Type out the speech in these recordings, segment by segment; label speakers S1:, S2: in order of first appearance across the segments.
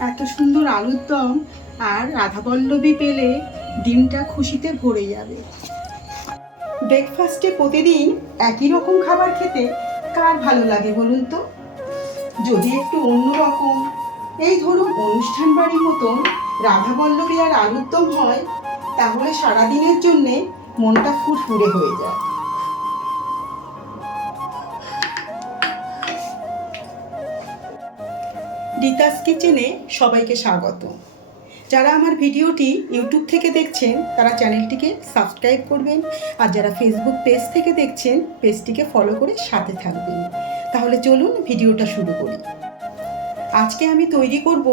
S1: এত সুন্দর আলুর দম আর রাধাবল্লভী পেলে দিনটা খুশিতে ভরে যাবে। ব্রেকফাস্টে প্রতিদিন একই রকম খাবার খেতে কার ভালো লাগে বলুন তো? যদি একটু অন্যরকম, এই ধরুন অনুষ্ঠান বাড়ির মতন রাধাবল্লভী আর আলুর দম হয়, তাহলে সারাদিনের জন্যে মনটা ফুরফুরে হয়ে যায়। রিতাস কিচেনে সবাইকে স্বাগত। যারা আমার ভিডিওটি ইউটিউব থেকে দেখছেন, তারা চ্যানেলটিকে সাবস্ক্রাইব করবেন আর যারা ফেসবুক পেজ থেকে দেখছেন, পেজটিকে ফলো করে সাথে থাকবেন। তাহলে চলুন ভিডিওটা শুরু করি। আজকে আমি তৈরি করব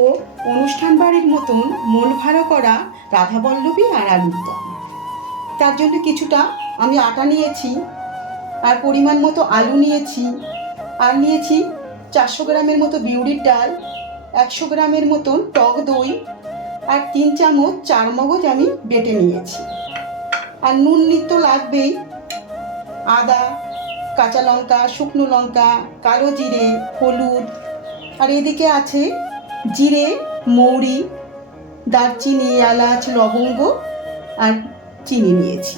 S1: অনুষ্ঠান বাড়ির মতন মন ভালো করা রাধাবল্লভী আর আলুর দম তার জন্য কিছুটা আমি আটা নিয়েছি, আর পরিমাণ মতো আলু নিয়েছি, আর নিয়েছি চারশো গ্রামের মতো বিউরির ডাল একশো গ্রামের মতন টক দই আর তিন চামচ চার মগজ আমি বেটে নিয়েছি। আর নুন নিত্য লাগবেই। আদা, কাঁচা লঙ্কা, শুকনো লঙ্কা, কালো জিরে, হলুদ। আর এদিকে আছে জিরে, মৌরি, দারচিনি, এলাচ, লবঙ্গ আর চিনি নিয়েছি।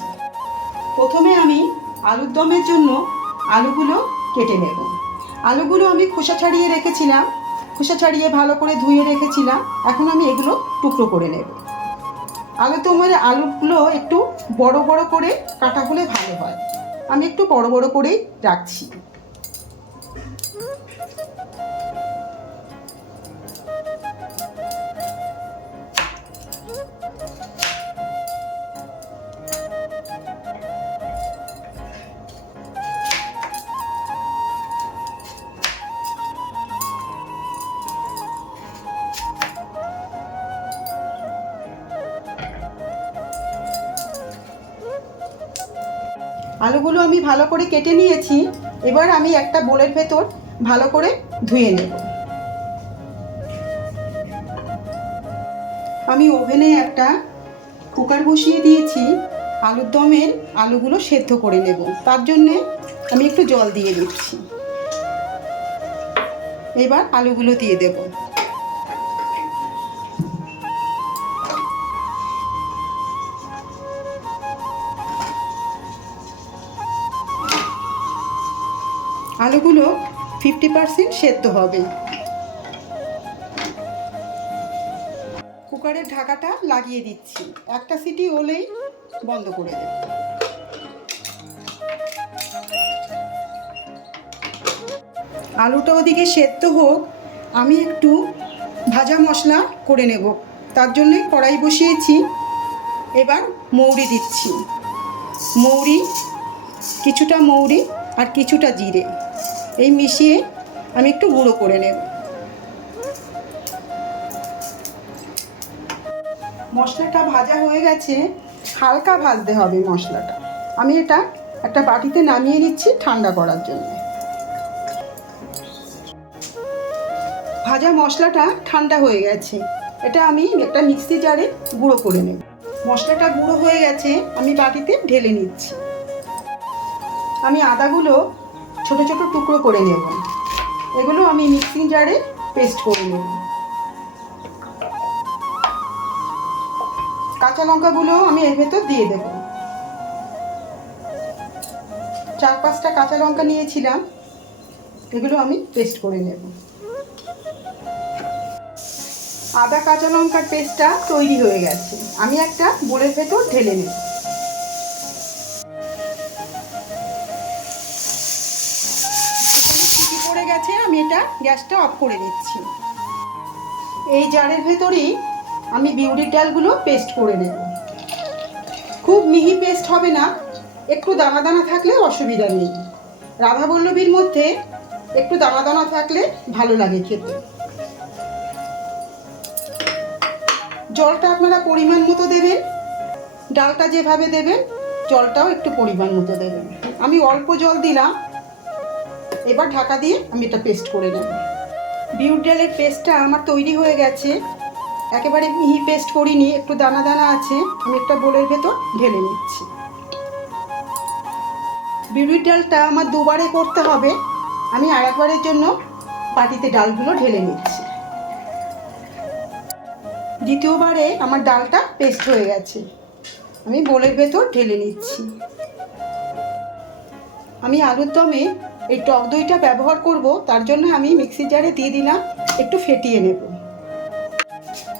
S1: প্রথমে আমি আলুর দমের জন্য আলুগুলো কেটে নেব। আলুগুলো আমি খোসা ছাড়িয়ে রেখেছিলাম। খোসা ছাড়িয়ে ভালো করে ধুয়ে রেখেছিলাম। এখন আমি এগুলো টুকরো করে নেব। আলু আমার আলুগুলো একটু বড় বড় করে কাটা হলে ভালো হয়। আমি একটু বড় বড় করেই রাখছি। আলুগুলো আমি ভালো করে কেটে নিয়েছি। এবার আমি একটা বোলের ভেতর ভালো করে ধুয়ে নেব। আমি ওভেনে একটা কুকার বসিয়ে দিয়েছি। আলুর দমের আলুগুলো সেদ্ধ করে নেব। তার জন্যে আমি একটু জল দিয়ে দিচ্ছি। এবার আলুগুলো দিয়ে দেবো। আলুগুলো ফিফটি পার্সেন্ট সেদ্ধ হবে। কুকারের ঢাকাটা লাগিয়ে দিচ্ছি। একটা সিটি হলেই বন্ধ করে দেব। আলুটা ওদিকে সেদ্ধ হোক, আমি একটু ভাজা মশলা করে নেব। তার জন্যে কড়াই বসিয়েছি। এবার মৌরি দিচ্ছি। মৌরি, কিছুটা মৌরি আর কিছুটা জিরে। এই মিশিয়ে আমি একটু গুঁড়ো করে নেব। মশলাটা ভাজা হয়ে গেছে, হালকা ভাজতে হবে মশলাটা। আমি এটা একটা বাটিতে নামিয়ে নিচ্ছি ঠান্ডা করার জন্য। ভাজা মশলাটা ঠান্ডা হয়ে গেছে। এটা আমি একটা মিক্সি জারে গুঁড়ো করে নেব। মশলাটা গুঁড়ো হয়ে গেছে, আমি বাটিতে ঢেলে নিচ্ছি। আমি আদাগুলো ছোট ছোট টুকরো করে নেব। এগুলো আমি মিক্সিং জারে পেস্ট করে নেব। কাঁচা লঙ্কাগুলো আমি এর ভেতর দিয়ে দেব। চার পাঁচটা কাঁচা লঙ্কা নিয়েছিলাম। এগুলো আমি পেস্ট করে নেব। আদা কাঁচা লঙ্কার পেস্টটা তৈরি হয়ে গেছে। আমি একটা বোলের ভেতর ঢেলে নেব। এটা গ্যাসটা অফ করে দিচ্ছি। এই জারের ভেতরেই আমি বিউরির ডালগুলো পেস্ট করে নেব। খুব মিহি পেস্ট হবে না, একটু দানা দানা থাকলে অসুবিধা নেই। রাধাবল্লভীর মধ্যে একটু দানা দানা থাকলে ভালো লাগে খেতে। জলটা আপনারা পরিমাণ মতো দেবেন, ডালটা যেভাবে দেবেন, জলটাও একটু পরিমাণ মতো দেবেন। আমি অল্প জল দিলাম এবার ঢাকা দিয়ে আমি এটা পেস্ট করে নেব। বিউট ডালের পেস্টটা আমার তৈরি হয়ে গেছে। একেবারে মিহি পেস্ট করিনি, একটু দানা দানা আছে, আমি একটা বোলের ভেতর ঢেলে নিচ্ছি। বিউলির ডালটা আমার দুবারে করতে হবে, আমি আর একবারের জন্য বাটিতে ডালগুলো ঢেলে নিচ্ছি। দ্বিতীয়বারে আমার ডালটা পেস্ট হয়ে গেছে, আমি বোলের ভেতর ঢেলে নিচ্ছি। আমি আলুর দমে এই টক দইটা ব্যবহার করব, তার জন্য আমি মিক্সি জারে দিয়ে দিলাম, একটু ফেটিয়ে নেব।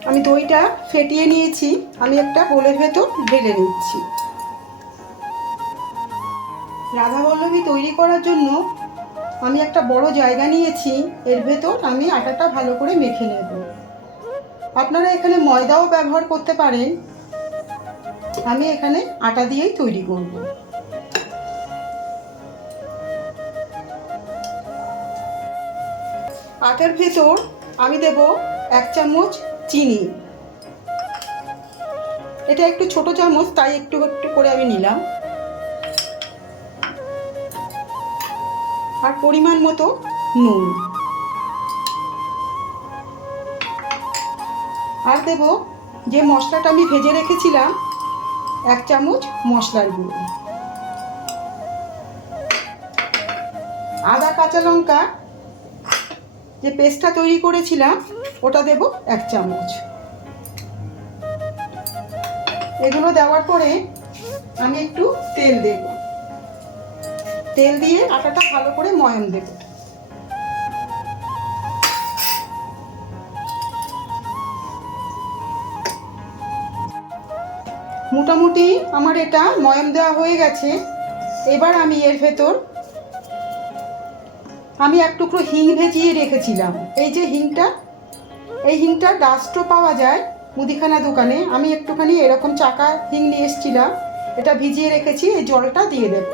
S1: আমি দইটা ফেটিয়ে নিয়েছি, আমি একটা বোলের ভেতর ঢেলে নিচ্ছি। রাধা বল্লভী তৈরি করার জন্য আমি একটা বড় জায়গা নিয়েছি, এর ভেতর আমি আটাটা ভালো করে মেখে নেব। আপনারা এখানে ময়দাও ব্যবহার করতে পারেন। আমি এখানে আটা দিয়েই তৈরি করব। আটার ভেতর আমি দেব এক চামচ চিনি। এটা একটু ছোট চামচ, তাই একটু একটু করে আমি নিলাম। আর পরিমাণ মতো নুন। আর দেব যে মশলাটা আমি ভেজে রেখেছিলাম, এক চামচ মশলার গুঁড়ো। আদা, কাঁচা লঙ্কা যে পেস্টটা তৈরি করেছিলাম, ওটা দেব এক চামচ। এগুলো দেওয়ার পরে আমি একটু তেল দেব। তেল দিয়ে আটাটা ভালো করে ময়াম দেব। মোটামুটি আমার এটা ময়াম দেওয়া হয়ে গেছে। এবার আমি এর ভেতর আমি এক টুকরো হিং ভেজিয়ে রেখেছিলাম। এই যে হিংটা, এই হিংটা ডাস্টও পাওয়া যায় মুদিখানা দোকানে। আমি একটুখানি এরকম চাকা হিং নিয়ে এসেছিলাম, এটা ভিজিয়ে রেখেছি, এই জলটা দিয়ে দেব।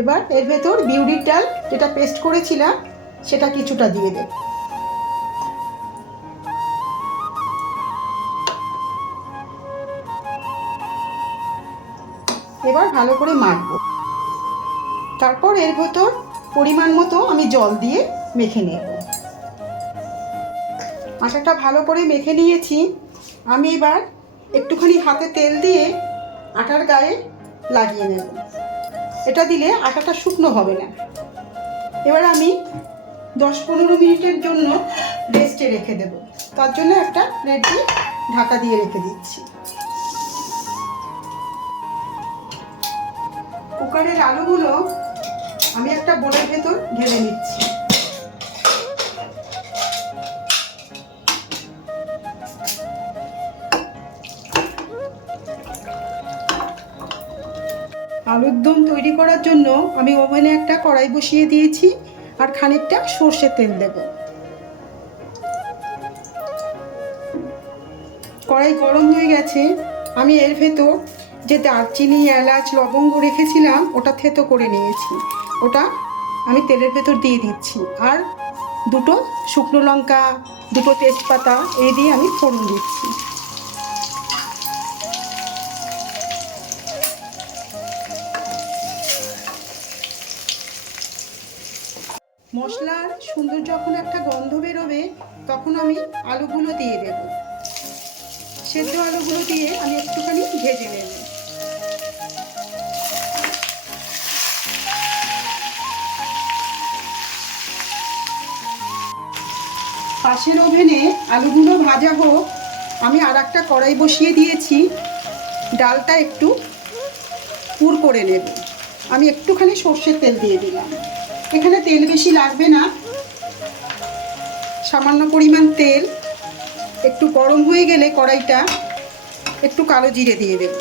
S1: এবার এর ভেতর বিউরির ডাল, যেটা পেস্ট করেছিলাম, সেটা কিছুটা দিয়ে দেব। এবার ভালো করে মাখবো। তারপর এর ভেতর পরিমাণ মতো আমি জল দিয়ে মেখে নেব। আটাটা ভালো করে মেখে নিয়েছি। আমি এবার একটুখানি হাতে তেল দিয়ে আটার গায়ে লাগিয়ে নেব। এটা দিলে আটাটা শুকনো হবে না। এবার আমি দশ পনেরো মিনিটের জন্য রেস্টে রেখে দেব। তার জন্য একটা প্লেট দিয়ে ঢাকা দিয়ে রেখে দিচ্ছি। কুকারের আলুগুলো আমি একটা বোলের ভেতর ঢেলে নিচ্ছি। আলুর দম তৈরি করার জন্য আমি ওভেনে একটা কড়াই বসিয়ে দিয়েছি আর খানিকটা সর্ষের তেল দেব। কড়াই গরম হয়ে গেছে, আমি এর ভেতর যে দারচিনি এলাচ, লবঙ্গ রেখেছিলাম, ওটা থেতো করে নিয়েছি। ওটা আমি তেলের ভেতর দিয়ে দিচ্ছি। আর দুটো শুকনো লঙ্কা, দুটো তেজপাতা এই দিয়ে আমি ফোড়ন দিচ্ছি। মশলার সুন্দর যখন একটা গন্ধ বেরোবে, তখন আমি আলুগুলো দিয়ে দেব। সেদ্ধ আলুগুলো দিয়ে আমি একটুখানি ভেজে নেব। পাশের ওভেনে আলুগুলো ভাজা হোক, আমি আর একটা কড়াই বসিয়ে দিয়েছি। ডালটা একটু পুর করে নেব। আমি একটুখানি সর্ষের তেল দিয়ে দিলাম। এখানে তেল বেশি লাগবে না। সামান্য পরিমাণ তেল। একটু গরম হয়ে গেলে কড়াইটা একটু কালো জিরে দিয়ে দেব।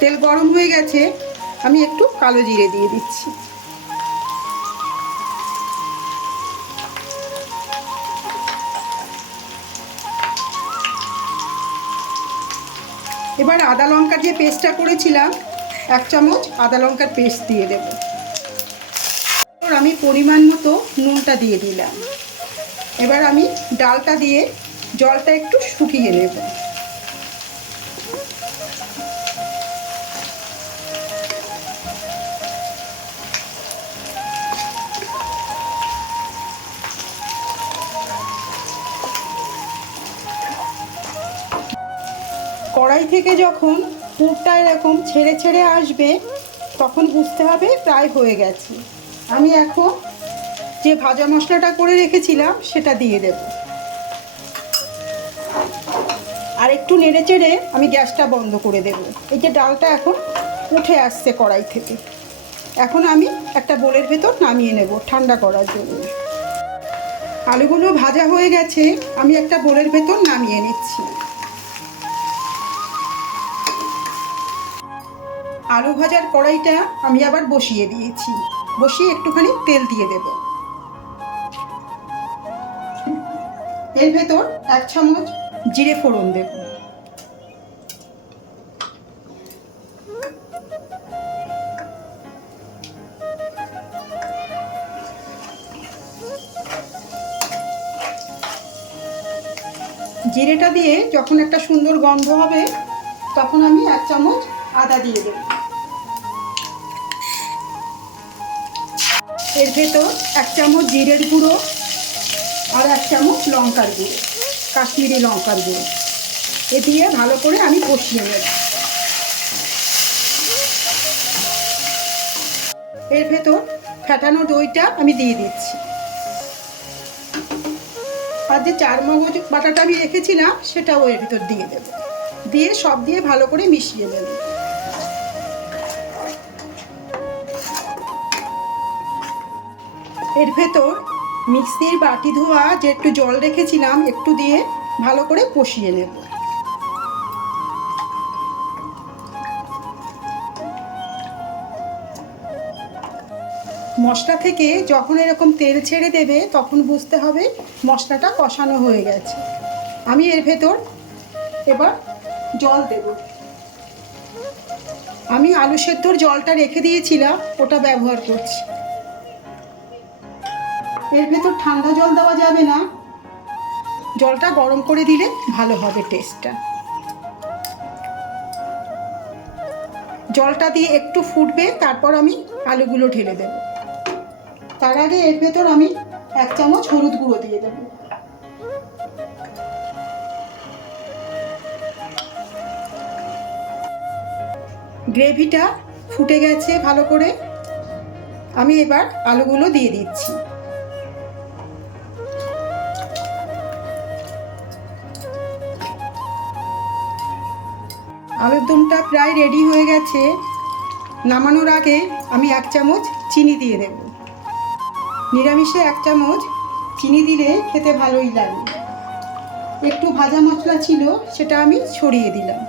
S1: তেল গরম হয়ে গেছে। আমি একটু কালো জিরে দিয়ে দিচ্ছি। এবার আদা লঙ্কার যে পেস্টটা করেছিলাম, এক চামচ আদা লঙ্কার পেস্ট দিয়ে দেব। আমি পরিমাণ মতো নুনটা দিয়ে দিলাম। এবার আমি ডালটা দিয়ে জলটা একটু শুকিয়ে নেব। থেকে যখন পুরটা এরকম ছেড়ে ছেড়ে আসবে, তখন বুঝতে হবে প্রায় হয়ে গেছে। আমি এখন যে ভাজা মশলাটা করে রেখেছিলাম, সেটা দিয়ে দেব। আর একটু নেড়ে চেড়ে আমি গ্যাসটা বন্ধ করে দেব। এই যে ডালটা এখন উঠে আসছে কড়াই থেকে। এখন আমি একটা বোলের ভেতর নামিয়ে নেব ঠান্ডা করার জন্য। আলুগুলো ভাজা হয়ে গেছে, আমি একটা বোলের ভেতর নামিয়ে নিচ্ছি। আলু ভাজার কড়াইটা আমি আবার বসিয়ে দিয়েছি। বসিয়ে একটুখানি তেল দিয়ে দেব। এর ভেতর এক চামচ জিরে ফোড়ন দেব। জিরেটা দিয়ে যখন একটা সুন্দর গন্ধ হবে, তখন আমি এক চামচ আদা দিয়ে দেব। এর ভেতর এক চামচ জিরের গুঁড়ো আর এক চামচ লঙ্কার গুঁড়ো, কাশ্মীরি লঙ্কার গুঁড়ো। এ দিয়ে ভালো করে আমি কষিয়ে নেব। এর ভেতর ফেটানো দইটা আমি দিয়ে দিচ্ছি। আর যে চার মগজ বাটাটা আমি রেখেছিলাম, সেটাও এর ভিতর দিয়ে দেব। দিয়ে সব দিয়ে ভালো করে মিশিয়ে দেব এর ভেতর মিক্সির বাটি ধোয়া, যে একটু জল রেখেছিলাম, একটু দিয়ে ভালো করে কষিয়ে নেব। মশলা থেকে যখন এরকম তেল ছেড়ে দেবে, তখন বুঝতে হবে মশলাটা কষানো হয়ে গেছে। আমি এর ভেতর এবার জল দেব। আমি আলু সেদ্ধর জলটা রেখে দিয়েছিলাম, ওটা ব্যবহার করছি। এর ভেতর ঠান্ডা জল দেওয়া যাবে না। জলটা গরম করে দিলে ভালো হবে টেস্টটা জলটা দিয়ে একটু ফুটবে, তারপর আমি আলুগুলো ঢেলে দেব। তার আগে এর ভেতর আমি এক চামচ হলুদ গুঁড়ো দিয়ে দেব। গ্রেভিটা ফুটে গেছে ভালো করে। আমি এবার আলুগুলো দিয়ে দিচ্ছি। আলুর দমটা প্রায় রেডি হয়ে গেছে। নামানোর আগে আমি এক চামচ চিনি দিয়ে দেব। নিরামিষে এক চামচ চিনি দিলে খেতে ভালোই লাগে। একটু ভাজা মশলা ছিল, সেটা আমি ছড়িয়ে দিলাম।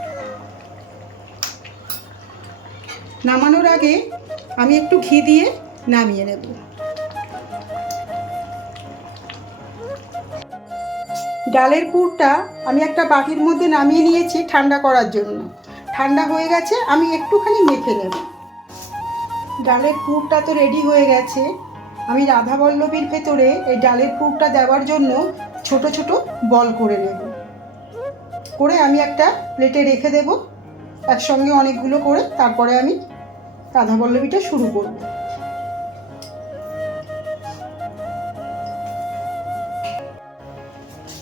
S1: নামানোর আগে আমি একটু ঘি দিয়ে নামিয়ে নেব। ডালের পুরটা আমি একটা বাটির মধ্যে নামিয়ে নিয়েছি ঠান্ডা করার জন্য। ঠান্ডা হয়ে গেছে, আমি একটুখানি মেখে নেব। ডালের পুরটা তো রেডি হয়ে গেছে। আমি রাধা বল্লভীর ভেতরে এই ডালের পুরটা দেওয়ার জন্য ছোট ছোট বল করে নেব। করে আমি একটা প্লেটে রেখে দেব, একসঙ্গে অনেকগুলো করে তারপরে আমি রাধা বল্লভীটা শুরু করব।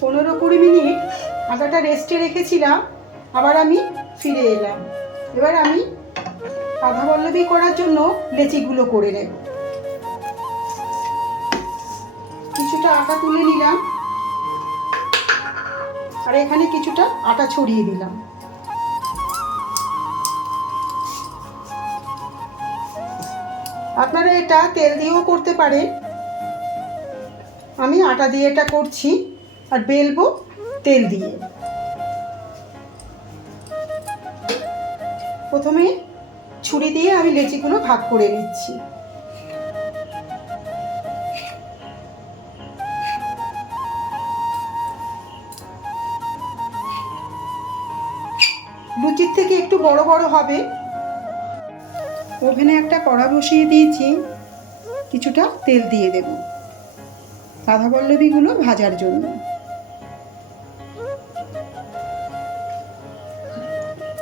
S1: পনেরো কুড়ি মিনিট আটাটা রেস্টে রেখেছিলাম, আবার আমি ফিরে এলাম। এবার আমি আধা পল্লবী করার জন্য লেচিগুলো করে নেব। কিছুটা আটা তুলে নিলাম। আর এখানে কিছুটা আটা ছড়িয়ে দিলাম। আপনারা এটা তেল দিয়েও করতে পারেন। আমি আটা দিয়ে এটা করছি আর বেলবো তেল দিয়ে। প্রথমে ছুরি দিয়ে আমি লেচিগুলো ভাগ করে নিচ্ছি। লুচির থেকে একটু বড় বড় হবে। ওভেনে একটা কড়া বসিয়ে দিয়েছি। কিছুটা তেল দিয়ে দেব। রাধা পল্লবীগুলো ভাজার জন্য।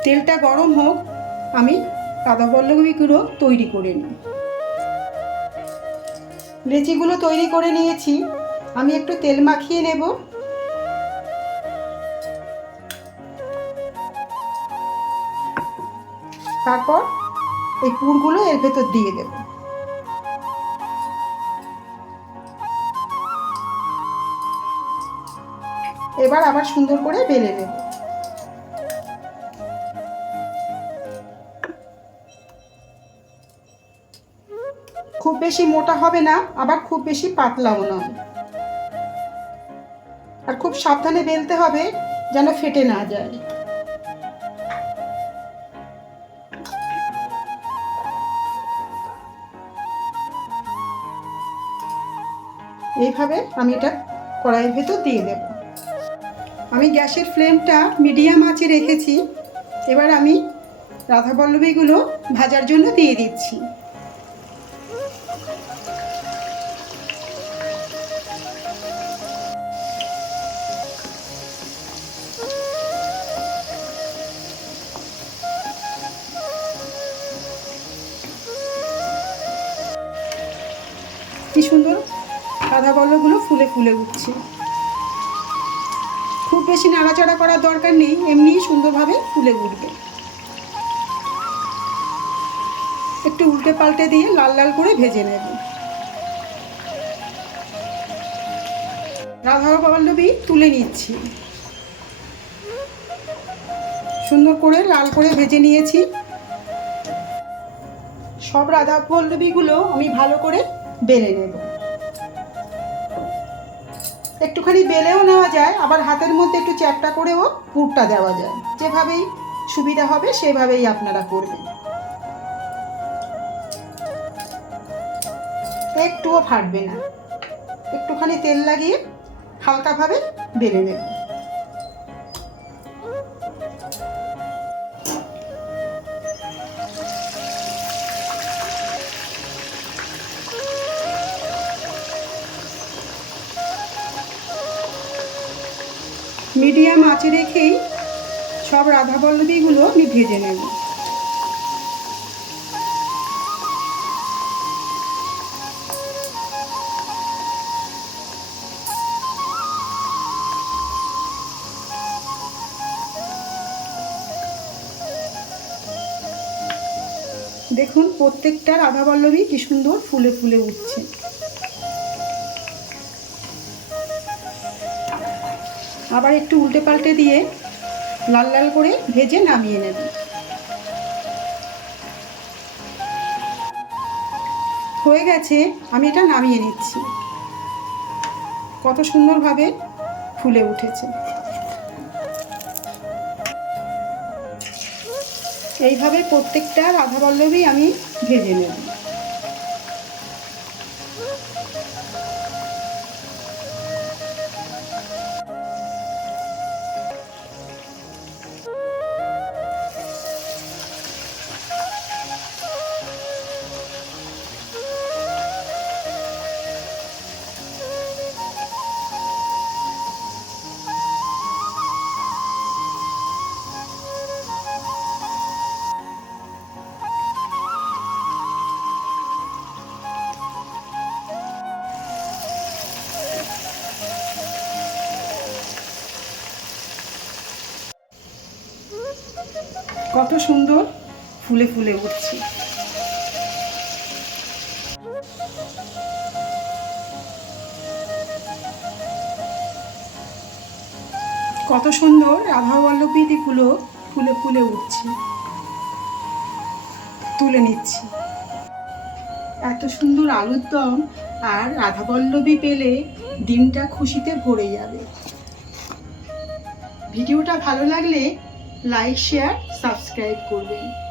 S1: তেলটা গরম হোক আমি রাধা পল্লবীগুলো তৈরি করে নিই। লেচিগুলো তৈরি করে নিয়েছি। আমি একটু তেল মাখিয়ে নেব। তারপর এই পুরগুলো এর ভেতর দিয়ে দেব। এবার আবার সুন্দর করে বেলে নেব। বেশি মোটা হবে না, আবার খুব বেশি পাতলাও নয়। আর খুব সাবধানে বেলতে হবে যেন ফেটে না যায়। এইভাবে আমি এটা কড়াইয়ের ভেতর দিয়ে দেব। আমি গ্যাসের ফ্লেমটা মিডিয়াম আঁচে রেখেছি। এবার আমি রাধাবল্লভীগুলো ভাজার জন্য দিয়ে দিচ্ছি। বলগুলো ফুলে ফুলে উঠছে। খুব বেশি নাড়াচাড়া করার দরকার নেই, এমনিই সুন্দরভাবে ফুলে উঠবে। একটু উল্টে পাল্টে দিয়ে লাল লাল করে ভেজে নেব। রাধা পল্লবী তুলে নিচ্ছি। সুন্দর করে লাল করে ভেজে নিয়েছি। সব রাধা পল্লবীগুলো আমি ভালো করে বেলে নেব। একটুখানি বেলেও নেওয়া যায়, আবার হাতের মধ্যে একটু চ্যাপটা করেও পুরটা দেওয়া যায়। যেভাবেই সুবিধা হবে, সেভাবেই আপনারা করবেন। একটুও ফাটবে না। একটুখানি তেল লাগিয়ে হালকাভাবে বেলে নেব মিডিয়াম আঁচে রেখেই সব রাধাবল্লভীগুলো আমি ভেজে নেব। দেখুন, প্রত্যেকটা রাধাবল্লভী কি সুন্দর ফুলে ফুলে উঠছে। আবার একটু উল্টে পাল্টে দিয়ে লাল লাল করে ভেজে নামিয়ে নেব। হয়ে গেছে, আমি এটা নামিয়ে নিচ্ছি। কত সুন্দরভাবে ফুলে উঠেছে। এইভাবে প্রত্যেকটা রাধাবল্লভী আমি ভেজে নেব। কত সুন্দর ফুলে ফুলে উঠছে। কত সুন্দর রাধা বল্লভীদিগুলো ফুলে ফুলে উঠছে। তুলে নিচ্ছি। এত সুন্দর আলুর দম আর রাধাবল্লভী পেলে দিনটা খুশিতে ভরে যাবে। ভিডিওটা ভালো লাগলে লাইক শেয়ার সাবস্ক্রাইব করবেন।